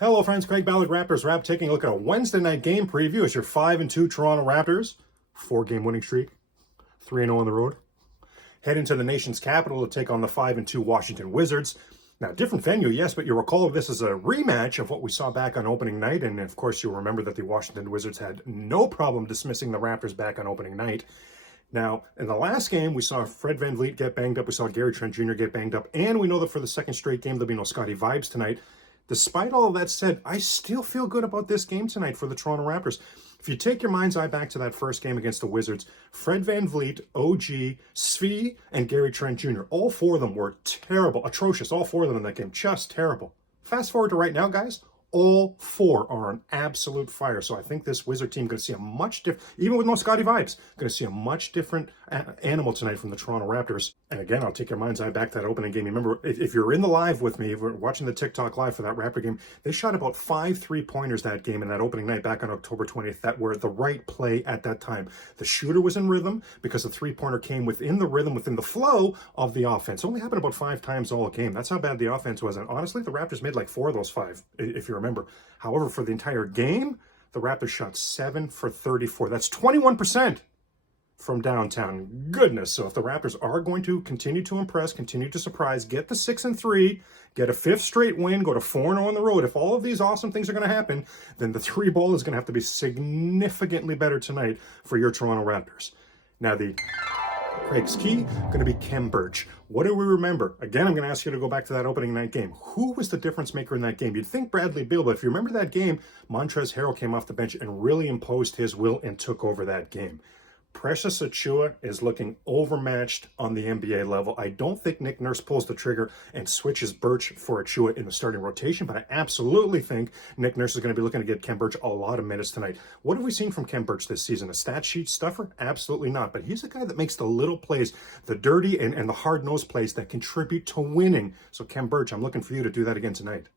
Hello friends, Craig Ballard, Raptors Rap, taking a look at a Wednesday night game preview as your 5-2 Toronto Raptors, 4-game winning streak, 3-0 on the road, head into the nation's capital to take on the 5-2 Washington Wizards. Now, different venue, yes, but you'll recall this is a rematch of what we saw back on opening night, and of course you'll remember that the Washington Wizards had no problem dismissing the Raptors back on opening night. Now, in the last game, we saw Fred VanVleet get banged up, we saw Gary Trent Jr. get banged up, and we know that for the second straight game, there'll be no Scotty Vibes tonight. Despite all of that said, I still feel good about this game tonight for the Toronto Raptors. If you take your mind's eye back to that first game against the Wizards, Fred VanVleet, OG, Svi, and Gary Trent Jr., all four of them were terrible, atrocious, all four of them in that game, just terrible. Fast forward to right now, guys, all four are on absolute fire. So I think this Wizard team going to see a much different, even with no Scotty Vibes, going to see a much different animal tonight from the Toronto Raptors. And again, I'll take your mind's eye back to that opening game. You remember, if you're in the live with me, if we're watching the TikTok live for that Raptor game, they shot about 5 3-pointers that game in that opening night back on October 20th that were the right play at that time. The shooter was in rhythm because the three-pointer came within the rhythm, within the flow of the offense. It only happened about 5 times all game. That's how bad the offense was. And honestly, the Raptors made like 4 of those 5, if you remember. However, for the entire game, the Raptors shot 7 for 34. That's 21% from downtown. Goodness. So if the Raptors are going to continue to impress, continue to surprise, get the 6-3, get a 5th straight win, go to 4-0 on the road, if all of these awesome things are going to happen, then the 3 ball is going to have to be significantly better tonight for your Toronto Raptors. Now, the Craig's key going to be Khem Birch. What do we remember? Again, I'm going to ask you to go back to that opening night game. Who was the difference maker in that game? You'd think Bradley Beal, but if you remember that game, Montrezl Harrell came off the bench and really imposed his will and took over that game. Precious Achiuwa is looking overmatched on the NBA level. I don't think Nick Nurse pulls the trigger and switches Birch for Achiuwa in the starting rotation, but I absolutely think Nick Nurse is going to be looking to get Khem Birch a lot of minutes tonight. What have we seen from Khem Birch this season? A stat sheet stuffer? Absolutely not, but he's a guy that makes the little plays, the dirty and the hard-nosed plays that contribute to winning. So Khem Birch, I'm looking for you to do that again tonight.